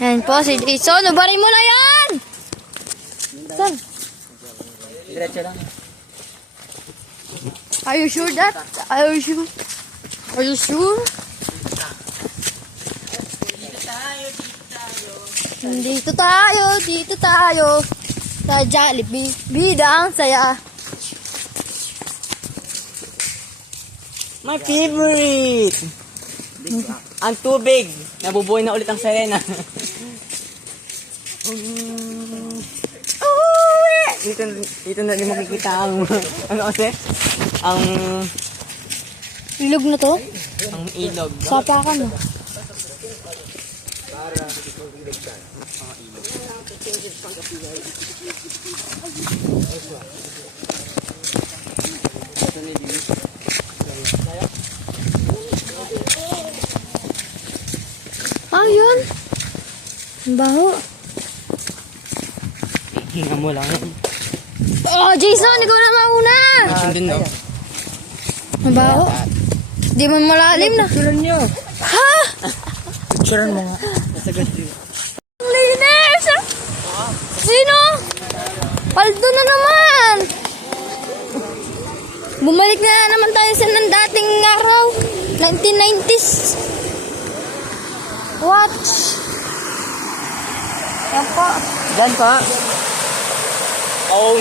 Yan po si Jason. Ubarin mo na yan! Saan? Diretso lang. Are you sure that? Are you sure? Are you sure? Dito tayo. Sa Jollibee. Bida ang saya. My favorite! Ang tubig. Nabubuhay na ulit ang Serena. Dito na din makikita ang ano kasi? Ang Ilog na to? ang ilog. Sapakan mo. Ah, yun. Ang baho. Hinga mo lang. Oh, Jason, ikaw na mauna. Jason din, no? Ang baho. Di man malalim na. Picturean nyo. Ha? Picturean mo nga. Nasagad yun. Ang linis! Sino? Paldo na naman! Bumalik na naman tayo sa nang dating araw. 1990s. Watch. Yan po. Diyan pa. Oh